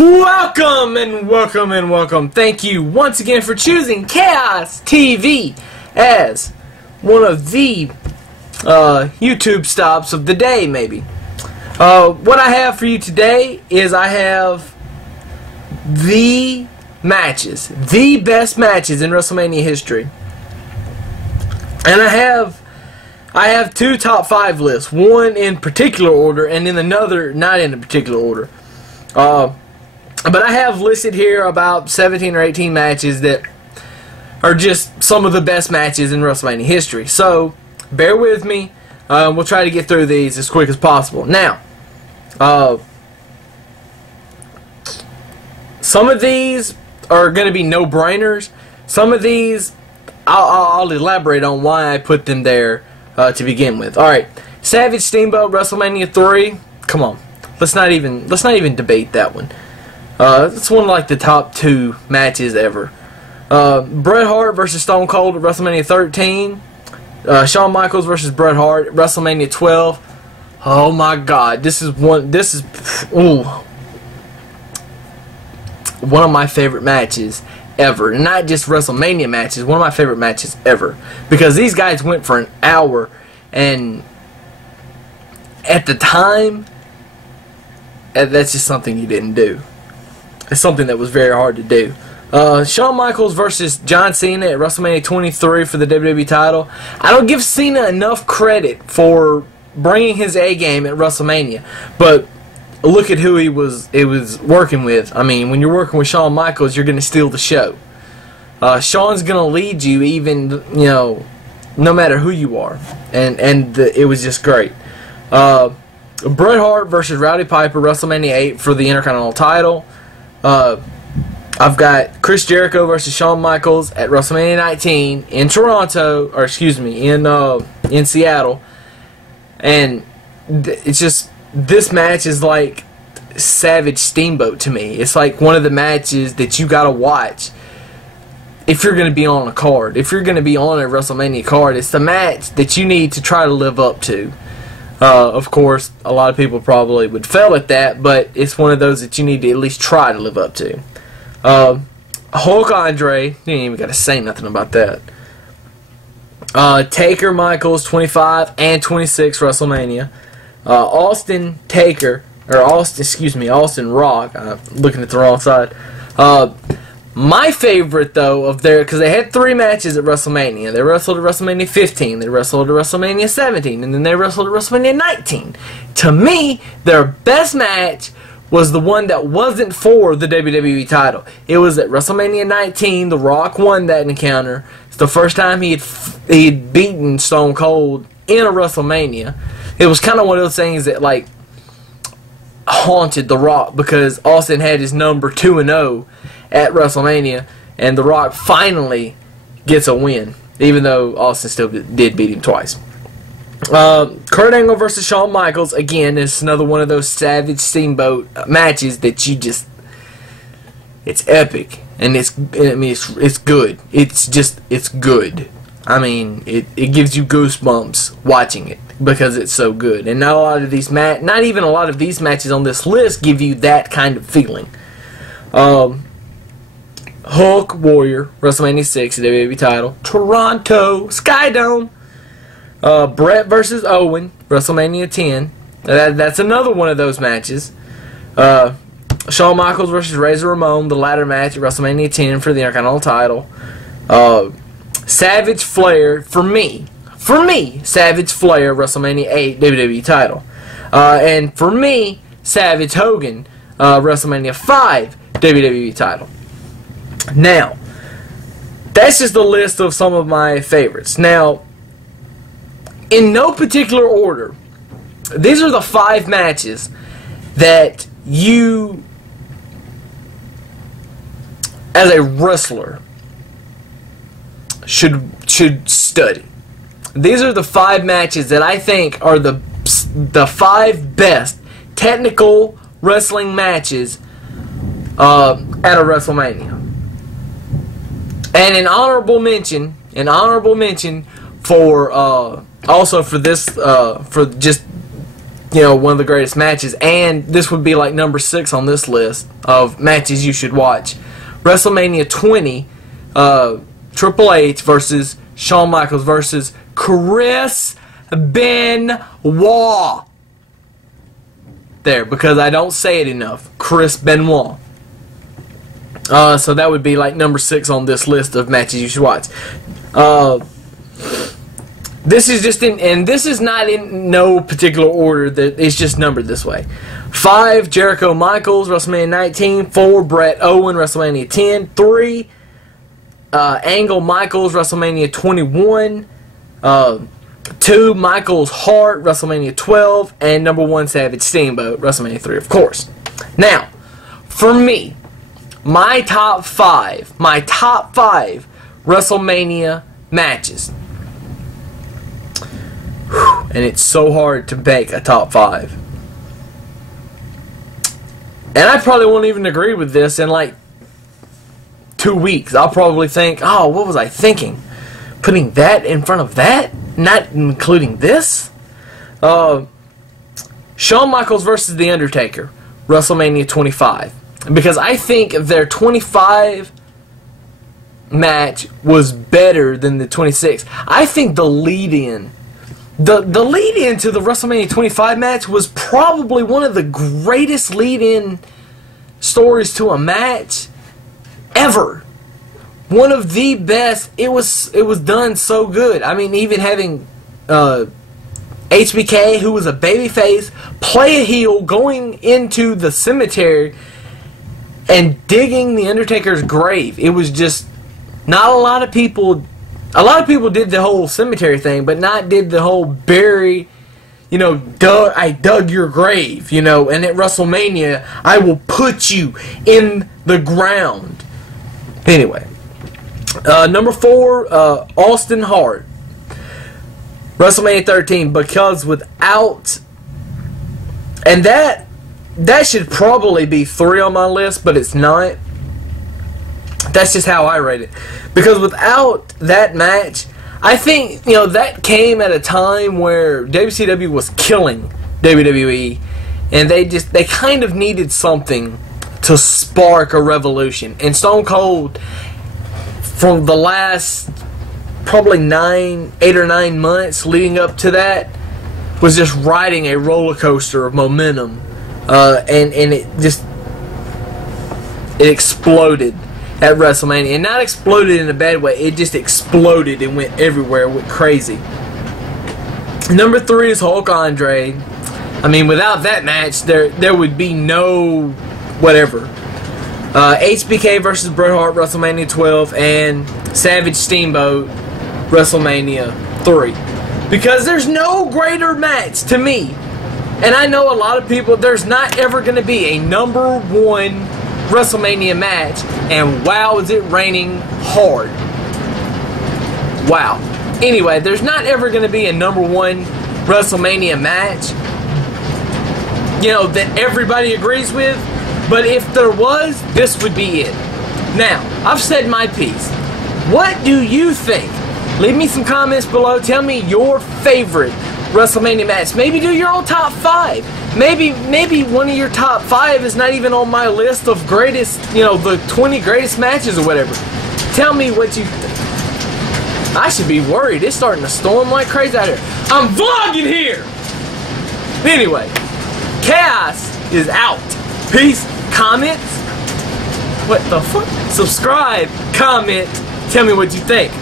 Welcome and welcome and welcome. Thank you once again for choosing Chaos TV as one of the YouTube stops of the day, maybe. What I have for you today is I have the matches, the best matches in Wrestlemania history. And I have two top 5 lists, one in particular order and then another not in a particular order. But I have listed here about 17 or 18 matches that are just some of the best matches in WrestleMania history. So, bear with me. We'll try to get through these as quick as possible. Now, some of these are going to be no-brainers. Some of these, I'll elaborate on why I put them there to begin with. Alright, Savage Steamboat WrestleMania 3. Come on. Let's not even debate that one. It's one of like the top 2 matches ever. Bret Hart versus Stone Cold at WrestleMania 13. Shawn Michaels versus Bret Hart at WrestleMania 12. Oh my God, this is one of my favorite matches ever. And not just WrestleMania matches, one of my favorite matches ever. Because these guys went for an hour, and at the time, that's just something you didn't do. It's something that was very hard to do. Shawn Michaels versus John Cena at WrestleMania 23 for the WWE title. I don't give Cena enough credit for bringing his A game at WrestleMania, but look at who he was working with. I mean, when you're working with Shawn Michaels, you're going to steal the show. Shawn's going to lead you, even no matter who you are, and it was just great. Bret Hart versus Rowdy Piper, WrestleMania 8 for the Intercontinental title. I've got Chris Jericho versus Shawn Michaels at WrestleMania 19 in Toronto, or excuse me, in Seattle. And it's just, this match is like Savage Steamboat to me. It's like one of the matches that you gotta watch if you're going to be on a card. If you're going to be on a WrestleMania card, it's the match that you need to try to live up to. Of course, a lot of people probably would fail at that, but it's one of those that you need to at least try to live up to. Hulk Andre, you ain't even got to say nothing about that. Taker Michaels 25 and 26 WrestleMania. Austin Rock. I'm looking at the wrong side. My favorite, though, of their, because they had 3 matches at WrestleMania. They wrestled at WrestleMania 15, they wrestled at WrestleMania 17, and then they wrestled at WrestleMania 19. To me, their best match was the one that wasn't for the WWE title. It was at WrestleMania 19. The Rock won that encounter. It's the first time he had beaten Stone Cold in a WrestleMania. It was kind of one of those things that, like, haunted The Rock, because Austin had his number 2-0 at WrestleMania, and The Rock finally gets a win, even though Austin still did beat him twice. Kurt Angle versus Shawn Michaels, again, is another one of those Savage Steamboat matches that you just, it's epic, and it's good. It's good. I mean, it gives you goosebumps watching it because it's so good. And not even a lot of these matches on this list give you that kind of feeling. Hulk Warrior, WrestleMania 6, WWE title. Toronto, Skydome. Brett versus Owen, WrestleMania 10. That's another one of those matches. Shawn Michaels versus Razor Ramon, the ladder match at WrestleMania 10 for the Intercontinental title. Savage Flair, for me, Savage Flair, WrestleMania 8, WWE title. And for me, Savage Hogan, WrestleMania 5, WWE title. Now, that's just a list of some of my favorites. Now, in no particular order, these are the 5 matches that you, as a wrestler, should study. These are the 5 matches that I think are the 5 best technical wrestling matches at a WrestleMania. And an honorable mention for also for this for just one of the greatest matches, and this would be like number 6 on this list of matches you should watch. WrestleMania 20, Triple H versus Shawn Michaels versus Chris Benoit. There, because I don't say it enough. Chris Benoit. So that would be like number 6 on this list of matches you should watch. This is just and this is not in no particular order. That it's just numbered this way. 5, Jericho Michaels, WrestleMania 19. 4, Bret Owen, WrestleMania 10. 3, Angle Michaels, WrestleMania 21. 2, Michaels Hart, WrestleMania 12. And number 1, Savage Steamboat, WrestleMania 3, of course. Now, for me, my top 5 WrestleMania matches. And it's so hard to make a top 5. And I probably won't even agree with this in like 2 weeks. I'll probably think, oh, what was I thinking? Putting that in front of that? Not including this? Shawn Michaels versus The Undertaker, WrestleMania 25. Because I think their 25 match was better than the 26. I think the lead-in The lead-in to the WrestleMania 25 match was probably one of the greatest lead-in stories to a match ever. One of the best. It was done so good. I mean, even having HBK, who was a babyface, play a heel, going into the cemetery and digging the Undertaker's grave. It was just not a lot of people. A lot of people did the whole cemetery thing, but not did the whole bury, I dug your grave, and at WrestleMania, I will put you in the ground. Anyway, number 4, Austin Hart, WrestleMania 13, because without, and that should probably be 3 on my list, but it's not. That's just how I rate it. Because without that match, I think, that came at a time where WCW was killing WWE. And they kind of needed something to spark a revolution. And Stone Cold, from the last probably 8 or 9 months leading up to that, was just riding a roller coaster of momentum. And it exploded at WrestleMania. And not exploded in a bad way. It just exploded and went everywhere. Went crazy. Number 3 is Hulk Andre. I mean, without that match, there would be no whatever. HBK versus Bret Hart, WrestleMania 12. And Savage Steamboat, WrestleMania 3. Because there's no greater match to me. And I know a lot of people, there's not ever going to be a number 1 WrestleMania match, and wow, is it raining hard. Wow. Anyway, there's not ever going to be a number 1 WrestleMania match, that everybody agrees with, but if there was, this would be it. Now, I've said my piece. What do you think? Leave me some comments below. Tell me your favorite WrestleMania match. Maybe do your own top 5. Maybe one of your top 5 is not even on my list of greatest, the 20 greatest matches or whatever. Tell me what you think. I should be worried. It's starting to storm like crazy out here. I'm vlogging here! Anyway, Chaos is out. Peace. Comments. What the fuck? Subscribe. Comment. Tell me what you think.